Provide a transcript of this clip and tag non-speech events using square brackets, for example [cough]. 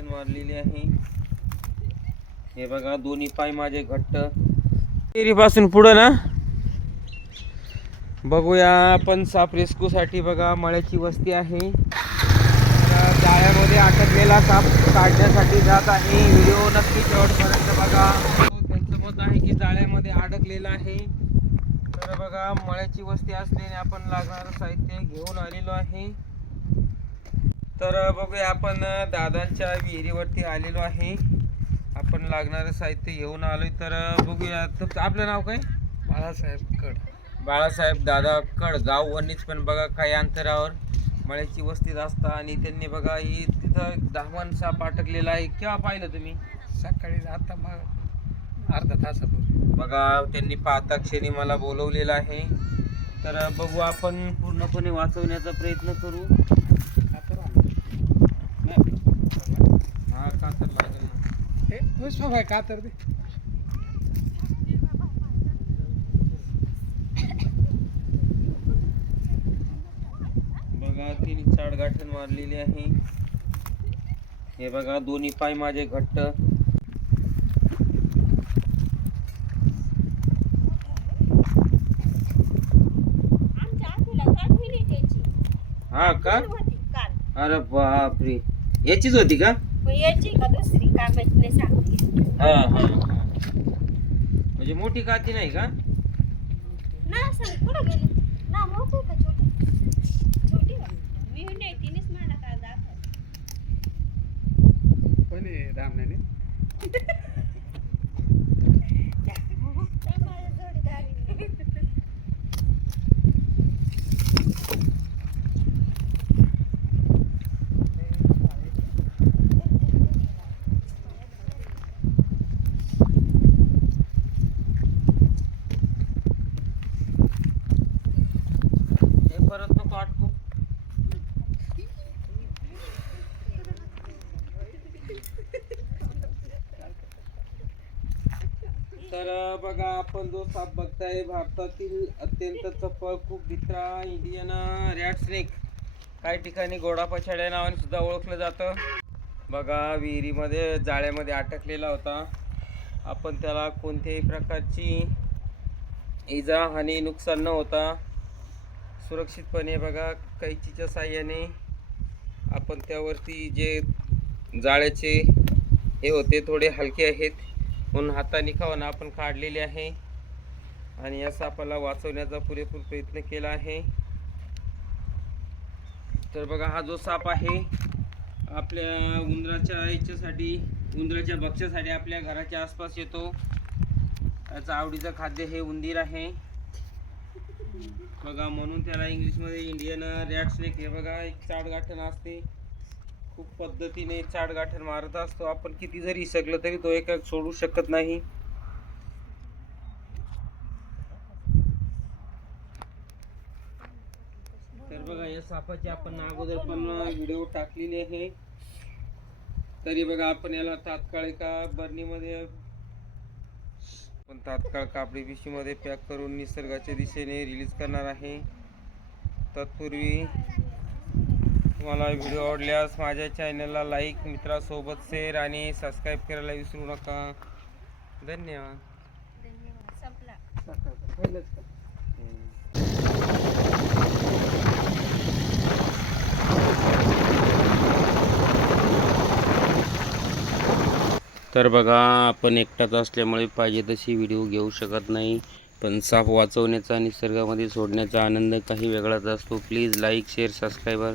गाठण मारलेली आहे. हे बघा दोन्ही पाय माझे घट्ट. पासून पुढं ना? बघूया आपण साप रेस्क्यूसाठी बघा मळ्याची वस्ती आहे. जाळ्यामध्ये अटकलेला साप काढण्यासाठी जात आहे. व्हिडिओ नक्की शेवटपर्यंत बघा. त्यांचं मत आहे की जाळ्यामध्ये अडकलेला आहे. तर बघा मळ्याची वस्ती असल्याने आपण लागणारं साहित्य घेऊन आलेलो आहे. तर बघूया आपण दादांच्या विहिरीवरती आलेलो आहे. आपण लागणारं साहित्य घेऊन आलोय. तर बघूया तर आपलं नाव काय? बाळासाहेब कड. बाळासाहेब दादा कड गाव वणीच. पण बघा काही अंतरावर मळ्याची वस्तीत असता आणि त्यांनी बघा ही तिथं धावण साप अटकलेला आहे. केव्हा पाहिलं तुम्ही? सकाळी आता मग अर्धा तासापूर्वी. बघा त्यांनी पाहता क्षणी मला बोलवलेलं आहे. तर बघू आपण पूर्णपणे वाचवण्याचा प्रयत्न करू कातर हा का तर लागेल हे पुष्पा भाई कातर दे बघा तिने चाड गाठण मारलेली आहे. हे बघा दोन्ही पाय माझे घट्ट. हा का? अरे बापरे. याचीच होती का? मग याची का दुसरी नाही सांगते. हा हा हा. म्हणजे मोठी काती नाही का? ना सांग कुठं गेली? ना मोठी का छोटी? छोटी. मी नाही तिनेच मला रामनाने [laughs] त्या माझ्या जोडीदारीने. हे परत नको अटकू तर बघा आपण जो साप बघताय भारतातील अत्यंत चपळ खूप भित्रा इंडियन रॅट स्नेक काही ठिकाणी घोडा पछाड्या नावाने सुद्धा ओळखलं जातं. बघा विहिरीमध्ये जाळ्यामध्ये अटकलेला होता. आपण त्याला कोणत्याही प्रकारची इजा हानी नुकसान न होता सुरक्षितपणे बघा कैचीच्या साह्याने आपण त्यावरती जे जाळ्याचे हे होते थोडे हलके आहेत. पण हाताने खाऊन आपण काढलेले आहे. आणि या सापाला वाचवण्याचा पुरेपूर प्रयत्न केला आहे. तर बघा हा जो साप आहे आपल्या उंदराच्या याच्यासाठी उंदराच्या भक्ष्यासाठी आपल्या घराच्या आसपास येतो. त्याचं आवडीचं खाद्य हे उंदीर आहे. बघा म्हणून त्याला इंग्लिशमध्ये इंडियन रॅट स्नेक हे बघा एक चाडगाठण असते. खूप पद्धतीने चाडगाठण मारत असतो. आपण किती जरी सकलं तरी तो एका सोडू शकत नाही. तर बघा या सापाची आपण अगोदर पण व्हिडिओ टाकलेली आहे. तरी बघा आपण याला तात्काळ एका बर्नीमध्ये पण तात्काळ कापडी पिशवीमध्ये पॅक करून निसर्गाच्या दिशेने रिलीज करणार आहे. तत्पूर्वी तुम्हाला व्हिडिओ आवडल्यास माझ्या चॅनलला लाईक मित्रासोबत शेअर आणि सबस्क्राईब करायला विसरू नका. धन्यवाद. तर बघा आपण एकटाच असल्यामुळे पाहिजे तशी व्हिडिओ घेऊ शकत नाही. पण साप वाचवण्याचा निसर्गामध्ये सोडण्याचा आनंद काही वेगळाच असतो. Please like share subscriber